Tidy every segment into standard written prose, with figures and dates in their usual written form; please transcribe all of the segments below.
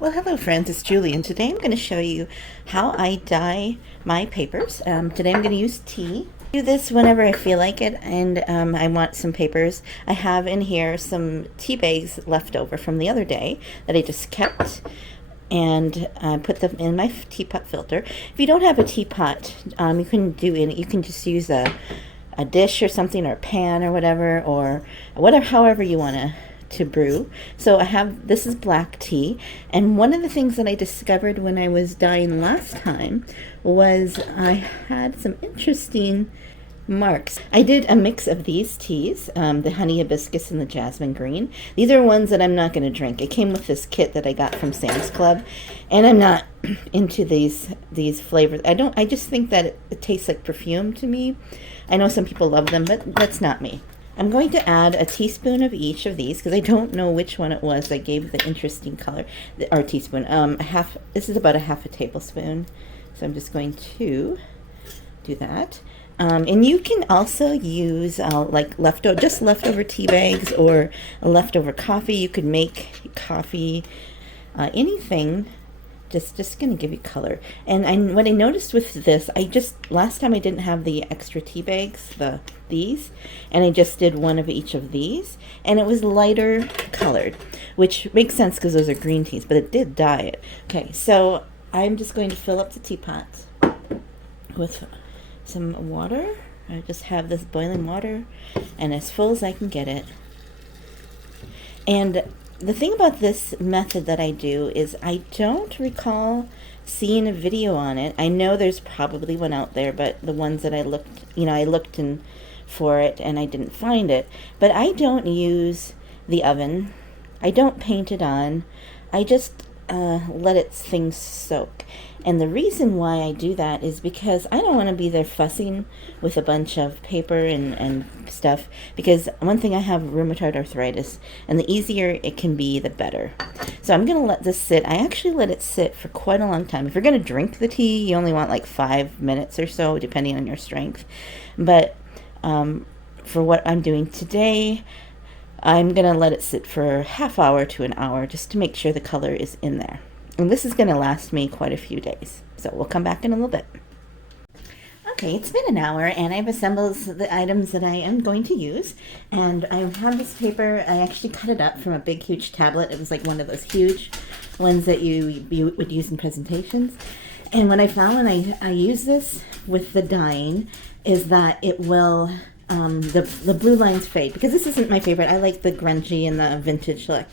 Well, hello friends, it's Julie, and today I'm going to show you how I dye my papers. Today I'm going to use tea. I do this whenever I feel like it, and I want some papers. I have in here some tea bags left over from the other day that I just kept, and I put them in my teapot filter. If you don't have a teapot, you can just use a dish or something, or a pan or whatever, however you want to brew. So this is black tea, and one of the things that I discovered when I was dyeing last time was I had some interesting marks. I did a mix of these teas, the honey hibiscus and the jasmine green. These are ones that I'm not going to drink. It came with this kit that I got from Sam's Club, and I'm not into these flavors. I just think that it tastes like perfume to me. I know some people love them, but that's not me. I'm going to add a teaspoon of each of these because I don't know which one it was that gave the interesting color. Or teaspoon. This is about a half a tablespoon. So I'm just going to do that. And you can also use like leftover tea bags or leftover coffee. You could make coffee, anything. Just going to give you color. And what I noticed with this, last time I didn't have the extra tea bags, these, and I just did one of each of these, and it was lighter colored, which makes sense because those are green teas, but it did dye it. Okay, so I'm just going to fill up the teapot with some water. I just have this boiling water, and as full as I can get it. And the thing about this method that I do is I don't recall seeing a video on it. I know there's probably one out there, but the ones that I looked for it and I didn't find it. But I don't use the oven. I don't paint it on. I just let things soak. And the reason why I do that is because I don't want to be there fussing with a bunch of paper and stuff, because one thing, I have rheumatoid arthritis, and the easier it can be, the better. So I'm going to let this sit. I actually let it sit for quite a long time. If you're going to drink the tea, you only want like 5 minutes or so, depending on your strength. But for what I'm doing today, I'm going to let it sit for a half hour to an hour just to make sure the color is in there. And this is going to last me quite a few days. So we'll come back in a little bit. Okay, it's been an hour, and I've assembled the items that I am going to use. And I have this paper. I actually cut it up from a big, huge tablet. It was like one of those huge ones that you would use in presentations. And what I found when I use this with the dyeing is that it will... the blue lines fade, because this isn't my favorite. I like the grungy and the vintage look.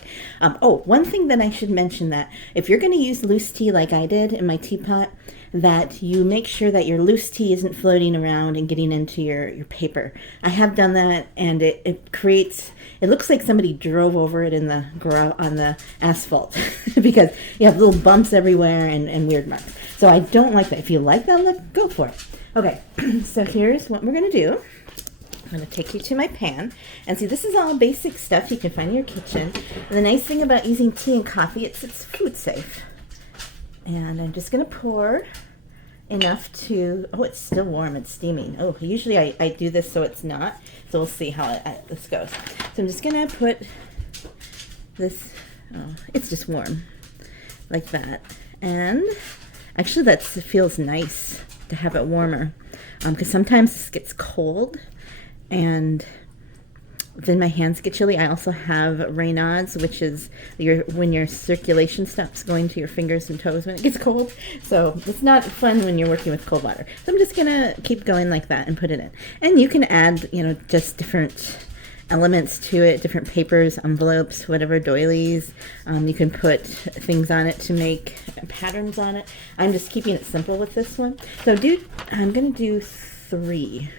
One thing that I should mention, that if you're going to use loose tea like I did in my teapot, that you make sure that your loose tea isn't floating around and getting into your paper. I have done that, and it looks like somebody drove over it on the asphalt because you have little bumps everywhere and weird marks. So I don't like that. If you like that look, go for it. Okay, so here's what we're going to do. I'm going to take you to my pan, and see, this is all basic stuff you can find in your kitchen. And the nice thing about using tea and coffee, it's food safe. And I'm just going to pour enough to, it's still warm, it's steaming. Usually I do this so it's not, so we'll see how this goes. So I'm just going to put this, it's just warm, like that. And actually that feels nice to have it warmer, because sometimes this gets cold, and then my hands get chilly. I also have Raynaud's, which is when your circulation stops going to your fingers and toes when it gets cold. So it's not fun when you're working with cold water. So I'm just gonna keep going like that and put it in. And you can add, just different elements to it, different papers, envelopes, whatever, doilies. You can put things on it to make patterns on it. I'm just keeping it simple with this one. So I'm gonna do 3.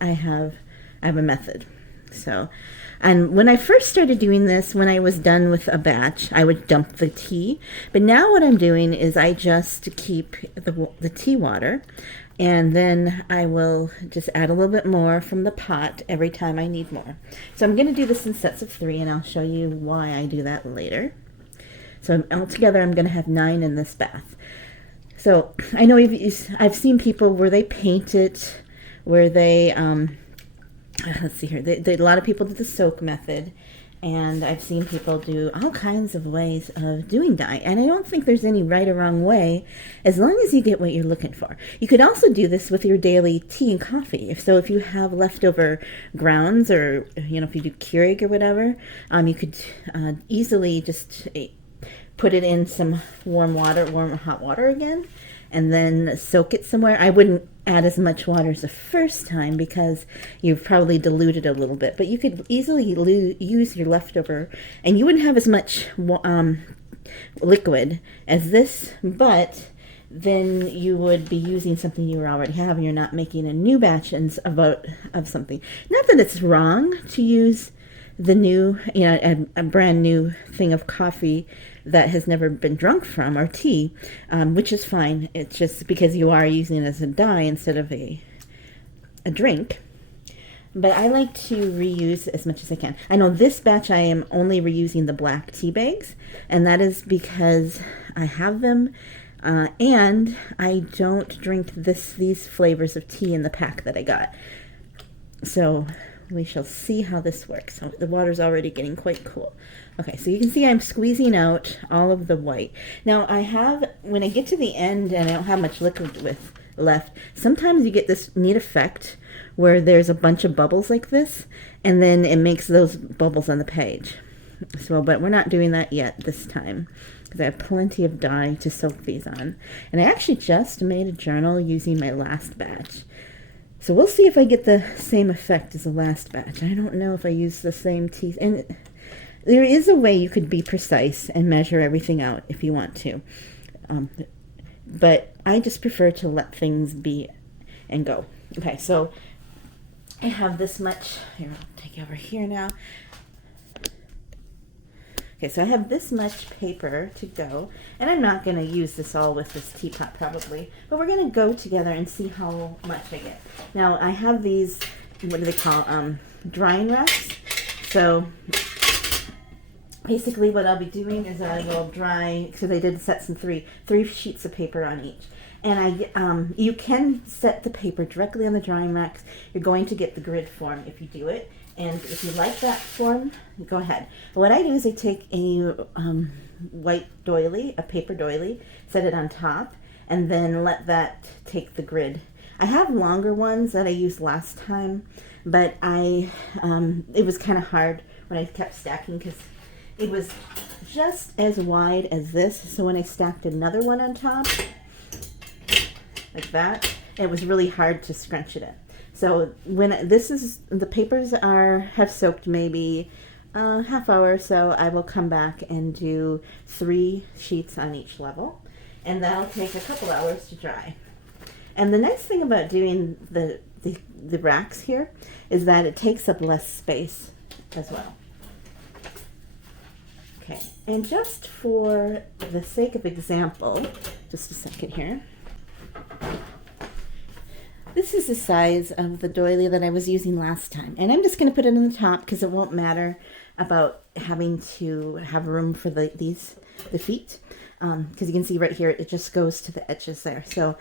I have a method. So, and when I first started doing this, when I was done with a batch, I would dump the tea. But now what I'm doing is I just keep the tea water, and then I will just add a little bit more from the pot every time I need more. So I'm going to do this in sets of 3, and I'll show you why I do that later. So altogether, I'm going to have 9 in this bath. So I know I've seen people where they paint it, where they let's see here. A lot of people do the soak method, And I've seen people do all kinds of ways of doing dye. And I don't think there's any right or wrong way, as long as you get what you're looking for. You could also do this with your daily tea and coffee. If you have leftover grounds, or if you do Keurig or whatever, you could easily just put it in some warm hot water again, and then soak it somewhere. I wouldn't add as much water as the first time because you've probably diluted a little bit, but you could easily use your leftover, and you wouldn't have as much liquid as this, but then you would be using something you already have, and you're not making a new batch of something. Not that it's wrong to use the new, a brand new thing of coffee that has never been drunk from, or tea, which is fine. It's just because you are using it as a dye instead of a drink. But I like to reuse as much as I can. I know this batch I am only reusing the black tea bags, and that is because I have them, and I don't drink these flavors of tea in the pack that I got. So we shall see how this works. So the water's already getting quite cool. Okay, so you can see I'm squeezing out all of the white. Now when I get to the end and I don't have much liquid left, sometimes you get this neat effect where there's a bunch of bubbles like this, and then it makes those bubbles on the page. So, but we're not doing that yet this time, because I have plenty of dye to soak these on. And I actually just made a journal using my last batch. So we'll see if I get the same effect as the last batch. I don't know if I use the same tea. And there is a way you could be precise and measure everything out if you want to. But I just prefer to let things be and go. Okay, so I have this much. Here, I'll take it over here now. Okay, so I have this much paper to go, and I'm not going to use this all with this teapot probably, but we're going to go together and see how much I get. Now, I have these, what do they call, drying racks. So basically what I'll be doing is I will dry, because I did set some three sheets of paper on each. And you can set the paper directly on the drying racks. You're going to get the grid form if you do it. And if you like that form, go ahead. What I do is I take a white doily, a paper doily, set it on top, and then let that take the grid. I have longer ones that I used last time, but it was kind of hard when I kept stacking because it was just as wide as this. So when I stacked another one on top, like that, it was really hard to scrunch it in. So when the papers have soaked maybe a half hour or so, I will come back and do 3 sheets on each level, and that'll take a couple hours to dry. And the nice thing about doing the racks here is that it takes up less space as well. Okay, and just for the sake of example, just a second here. This is the size of the doily that I was using last time. And I'm just going to put it in the top because it won't matter about having to have room for the feet. Because you can see right here, it just goes to the edges there. So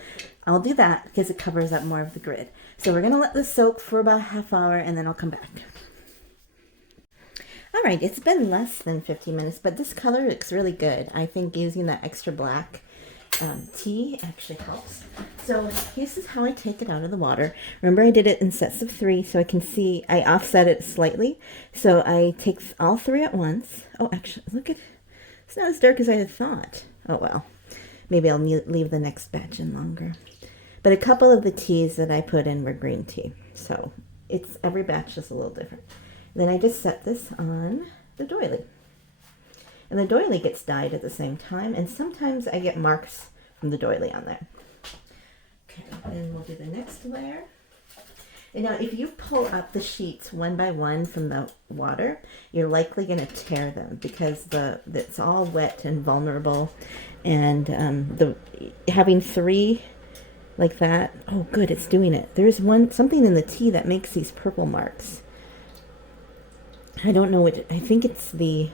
I'll do that because it covers up more of the grid. So we're going to let this soak for about a half hour, and then I'll come back. All right, it's been less than 15 minutes, but this color looks really good. I think using that extra black tea actually helps. So this is how I take it out of the water. Remember, I did it in sets of 3, so I can see I offset it slightly. So I take all 3 at once. Oh, actually, look at, it's not as dark as I had thought. Oh well, maybe I'll leave the next batch in longer. But a couple of the teas that I put in were green tea, so every batch is a little different. Then I just set this on the doily. And the doily gets dyed at the same time, and sometimes I get marks from the doily on there. Okay, then we'll do the next layer. And now, if you pull up the sheets one by one from the water, you're likely going to tear them because it's all wet and vulnerable. And having 3 like that, oh good, it's doing it. There's something in the tea that makes these purple marks. I don't know what, I think it's the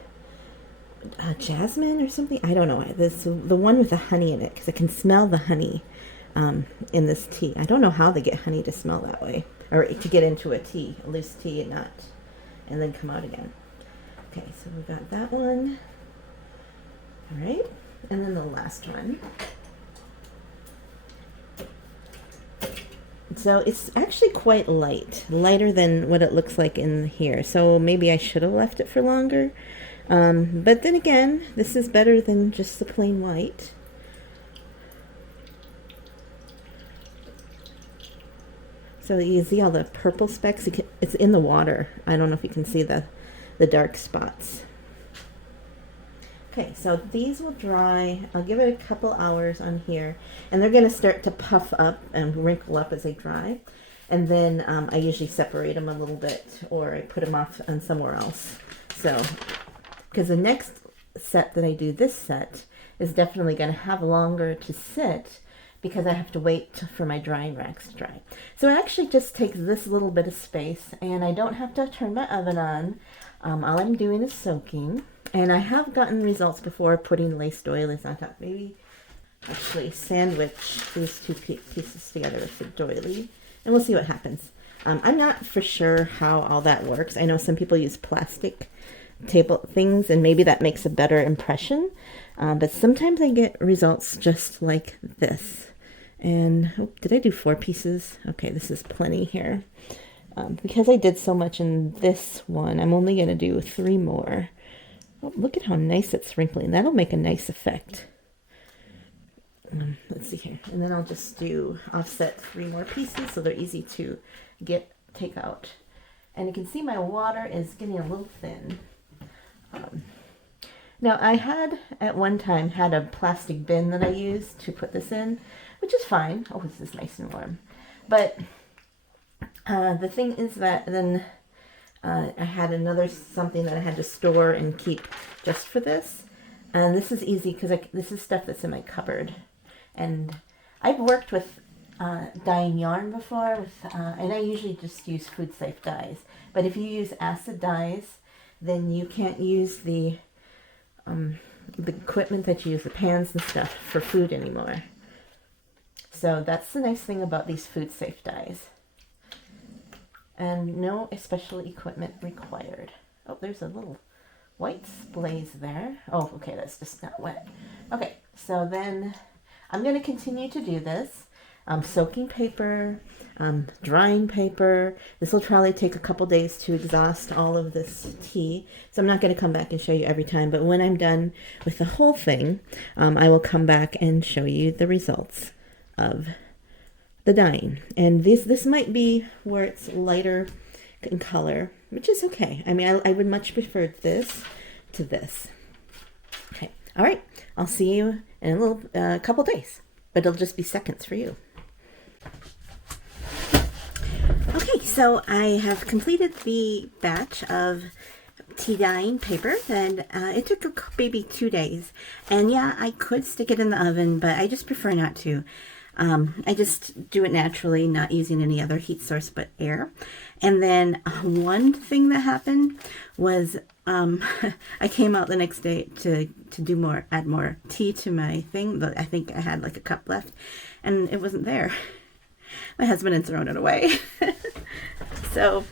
jasmine or something. I don't know. The one with the honey in it, because I can smell the honey in this tea. I don't know how they get honey to smell that way, or to get into a loose tea, and then come out again. Okay, so we got that one. All right, and then the last one. So it's actually quite light, lighter than what it looks like in here. So maybe I should have left it for longer. But then again, this is better than just the plain white. So you see all the purple specks? It's in the water. I don't know if you can see the dark spots. Okay, so these will dry. I'll give it a couple hours on here, and they're going to start to puff up and wrinkle up as they dry. And then I usually separate them a little bit, or I put them off on somewhere else. So, because the next set that I do, this set, is definitely going to have longer to sit because I have to wait for my drying racks to dry. So it actually just takes this little bit of space, and I don't have to turn my oven on. All I'm doing is soaking. And I have gotten results before putting lace doilies on top. Maybe actually sandwich these two pieces together with the doily, and we'll see what happens. I'm not for sure how all that works. I know some people use plastic table things, and maybe that makes a better impression. But sometimes I get results just like this. And oh, did I do 4 pieces? Okay, this is plenty here. Because I did so much in this one, I'm only going to do 3 more. Oh, look at how nice it's wrinkling. That'll make a nice effect. Let's see here. And then I'll just offset 3 more pieces so they're easy to take out. And you can see my water is getting a little thin. Now I had at one time had a plastic bin that I used to put this in, which is fine. Oh, this is nice and warm. But the thing is that then I had something that I had to store and keep just for this. And this is easy because this is stuff that's in my cupboard. And I've worked with dyeing yarn before, and I usually just use food safe dyes. But if you use acid dyes, then you can't use the equipment that you use, the pans and stuff, for food anymore. So that's the nice thing about these food safe dyes. And no special equipment required. Oh, there's a little white splays there. Oh, okay, that's just not wet. Okay, so then I'm going to continue to do this. Soaking paper, drying paper. This will probably take a couple days to exhaust all of this tea. So I'm not going to come back and show you every time, but when I'm done with the whole thing, I will come back and show you the results of the dyeing. And this might be where it's lighter in color, which is okay. I mean, I would much prefer this to this. Okay, all right. I'll see you in a little couple days, but it'll just be seconds for you. Okay, so I have completed the batch of tea dyeing paper, and it took maybe 2 days. And yeah, I could stick it in the oven, but I just prefer not to. I just do it naturally, not using any other heat source but air. And then one thing that happened was I came out the next day to add more tea to my thing, but I think I had like a cup left, and it wasn't there. My husband had thrown it away. So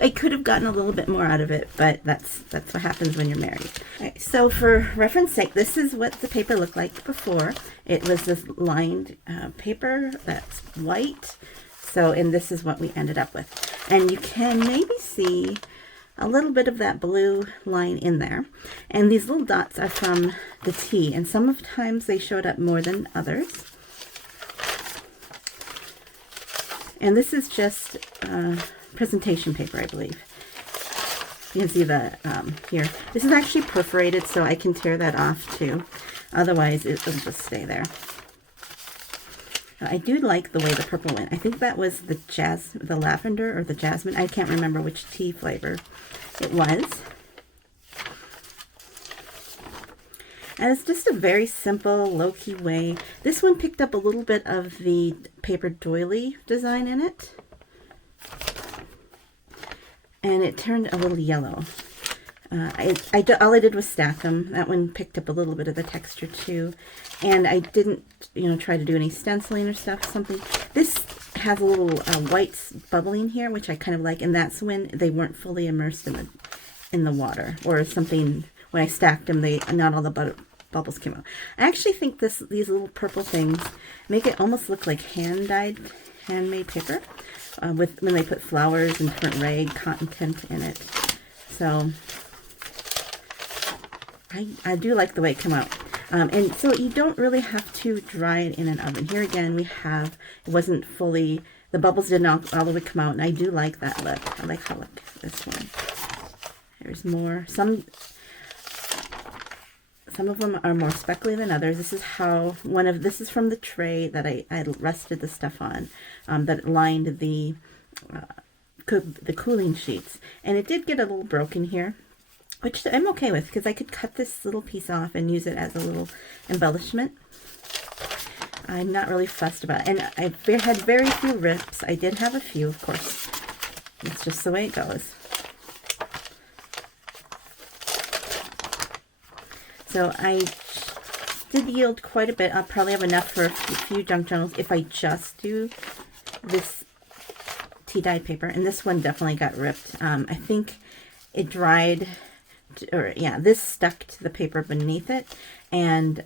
I could have gotten a little bit more out of it, but that's what happens when you're married. Right, so for reference sake, this is what the paper looked like before. It was this lined paper that's white. So, and this is what we ended up with. And you can maybe see a little bit of that blue line in there. And these little dots are from the tea, and sometimes they showed up more than others. And this is just presentation paper, I believe. You can see the here. This is actually perforated, so I can tear that off too. Otherwise, it will just stay there. I do like the way the purple went. I think that was the lavender or the jasmine. I can't remember which tea flavor it was. And it's just a very simple, low-key way. This one picked up a little bit of the paper doily design in it. And it turned a little yellow. All I did was stack them. That one picked up a little bit of the texture too. And I didn't, try to do any stenciling or something. This has a little white bubbling here, which I kind of like. And that's when they weren't fully immersed in the water, or something. When I stacked them, not all the bubbles came out. I actually think these little purple things make it almost look like handmade paper, when they put flowers and different rag cotton tint in it. So I do like the way it came out. And so you don't really have to dry it in an oven. Here again, it wasn't fully, the bubbles didn't all the way come out, and I do like that look. I like how, look, this one. There's more. Some of them are more speckly than others. This is this is from the tray that I rested the stuff on, that lined the cooling sheets. And it did get a little broken here, which I'm okay with, because I could cut this little piece off and use it as a little embellishment. I'm not really fussed about it. And I had very few rips. I did have a few, of course. It's just the way it goes. So I did yield quite a bit. I'll probably have enough for a few junk journals if I just do this tea dyed paper. And this one definitely got ripped. I think it dried, this stuck to the paper beneath it. And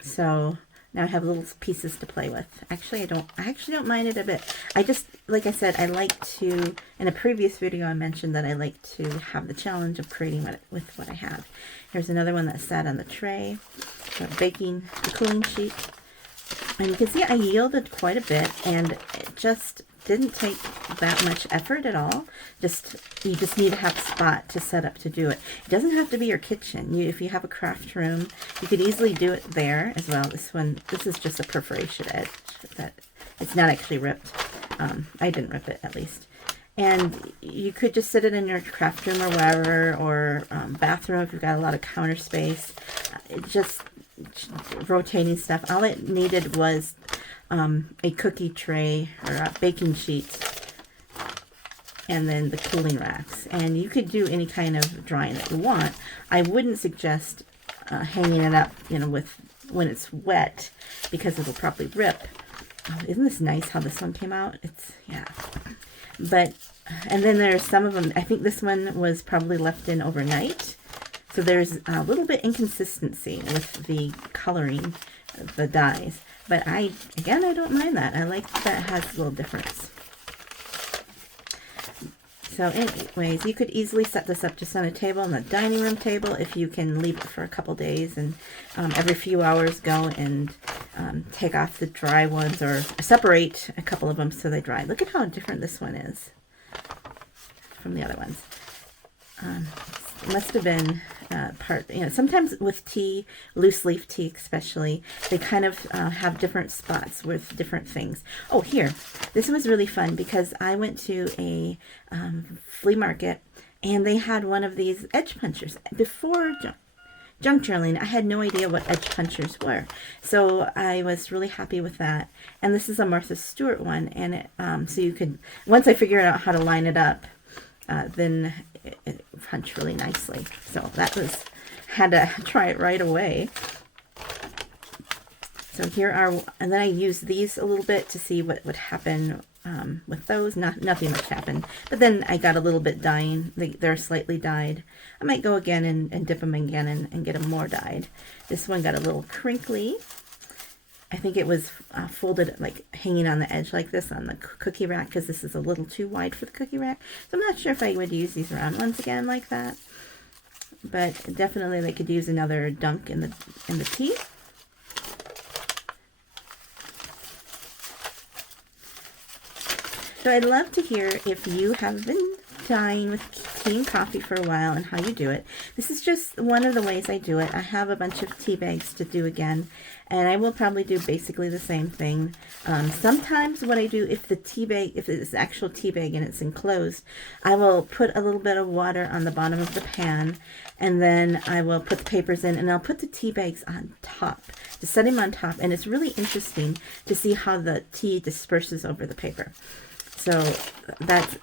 so now I have little pieces to play with. Actually, I actually don't mind it a bit. I just, like I said, I like to, in a previous video I mentioned that I like to have the challenge of creating with what I have. Here's another one that sat on the tray, baking the cooling sheet. And you can see I yielded quite a bit, and it just didn't take that much effort at all. You just need to have a spot to set up to do it. It doesn't have to be your kitchen. If you have a craft room, you could easily do it there as well. This is just a perforation edge. It's not actually ripped. I didn't rip it, at least. And you could just sit it in your craft room or wherever, or bathroom if you've got a lot of counter space. Just rotating stuff. All it needed was a cookie tray or a baking sheet, and then the cooling racks. And you could do any kind of drying that you want. I wouldn't suggest hanging it up, when it's wet, because it'll probably rip. Oh, isn't this nice how this one came out? Yeah. And then there's some of them, I think this one was probably left in overnight. So there's a little bit inconsistency with the coloring, the dyes. But again, I don't mind that. I like that it has a little difference. So anyways, you could easily set this up just on a table, on the dining room table, if you can leave it for a couple days, and every few hours go and take off the dry ones, or separate a couple of them so they dry. Look at how different this one is from the other ones. It must have been sometimes with tea, loose leaf tea especially, they kind of have different spots with different things. Oh, here, this was really fun because I went to a flea market, and they had one of these edge punchers. Before junk journaling, I had no idea what edge punchers were, so I was really happy with that. And this is a Martha Stewart one, and so you could, once I figured out how to line it up, then it punched really nicely. So had to try it right away. So here are, and then I used these a little bit to see what would happen with those. Nothing much happened, but then I got a little bit dyeing. They're slightly dyed. I might go again and dip them again and get them more dyed. This one got a little crinkly. I think it was folded, like hanging on the edge like this on the cookie rack, because this is a little too wide for the cookie rack. So I'm not sure if I would use these round ones again like that. But definitely they could use another dunk in the tea. So I'd love to hear if you have been dyeing with tea and coffee for a while and how you do it. This is just one of the ways I do it. I have a bunch of tea bags to do again, and I will probably do basically the same thing. Sometimes what I do, if it's actual tea bag and it's enclosed, I will put a little bit of water on the bottom of the pan, and then I will put the papers in, and I'll put the tea bags on top, to set them on top. And it's really interesting to see how the tea disperses over the paper. So that's,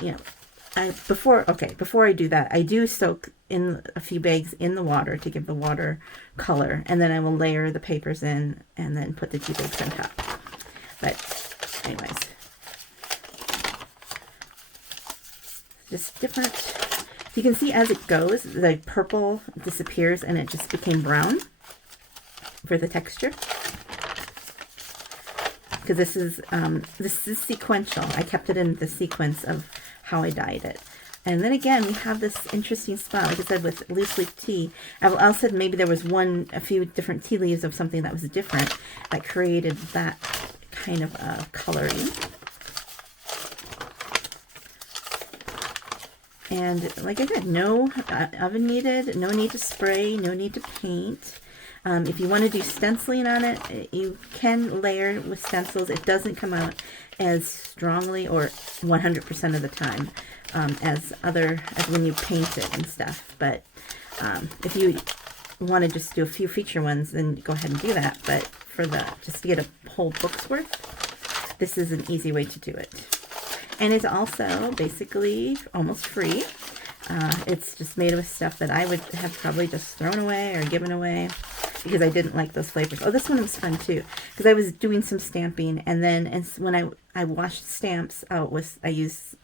before I do that, I do soak in a few bags in the water to give the water color, and then I will layer the papers in and then put the tea bags on top. But anyways, just different So you can see as it goes, the purple disappears and it just became brown for the texture. Because this is sequential. I kept it in the sequence of how I dyed it. And then again, we have this interesting spot, like I said, with loose leaf tea. I also said maybe there was a few different tea leaves of something that was different that created that kind of coloring. And like I said, no oven needed, no need to spray, no need to paint. If you want to do stenciling on it, you can layer with stencils. It doesn't come out as strongly or 100% of the time as when you paint it and stuff. But if you want to just do a few feature ones, then go ahead and do that. But for just to get a whole book's worth, this is an easy way to do it. And it's also basically almost free. It's just made with stuff that I would have probably just thrown away or given away because I didn't like those flavors. Oh, this one was fun too because I was doing some stamping, and then when I washed stamps out I used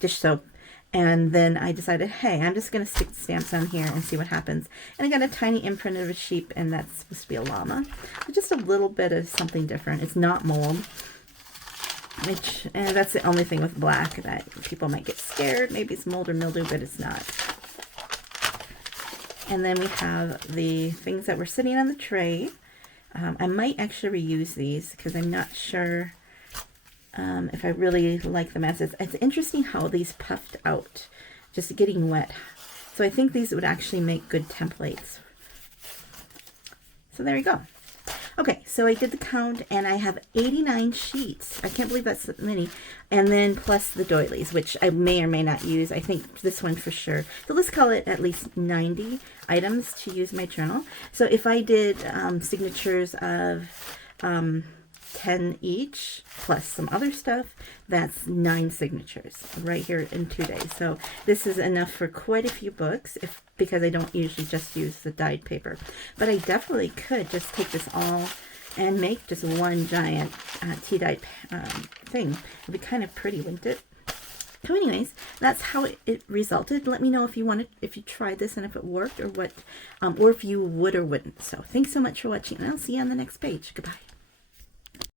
dish soap, and then I decided, hey, I'm just going to stick the stamps on here and see what happens. And I got a tiny imprint of a sheep, and that's supposed to be a llama. So just a little bit of something different. It's not mold. And that's the only thing with black that people might get scared. Maybe it's mold or mildew, but it's not. And then we have the things that were sitting on the tray. I might actually reuse these because I'm not sure if I really like them as is. It's interesting how these puffed out, just getting wet. So I think these would actually make good templates. So there you go. Okay, so I did the count, and I have 89 sheets. I can't believe that's so many. And then plus the doilies, which I may or may not use. I think this one for sure. So let's call it at least 90 items to use my journal. So if I did signatures of 10 each, plus some other stuff, that's 9 signatures right here in 2 days. So this is enough for quite a few books because I don't usually just use the dyed paper. But I definitely could just take this all and make just one giant tea dyed thing. It'd be kind of pretty, wouldn't it? So anyways, that's how it resulted. Let me know if you tried this and if it worked or what, or if you would or wouldn't. So thanks so much for watching, and I'll see you on the next page. Goodbye.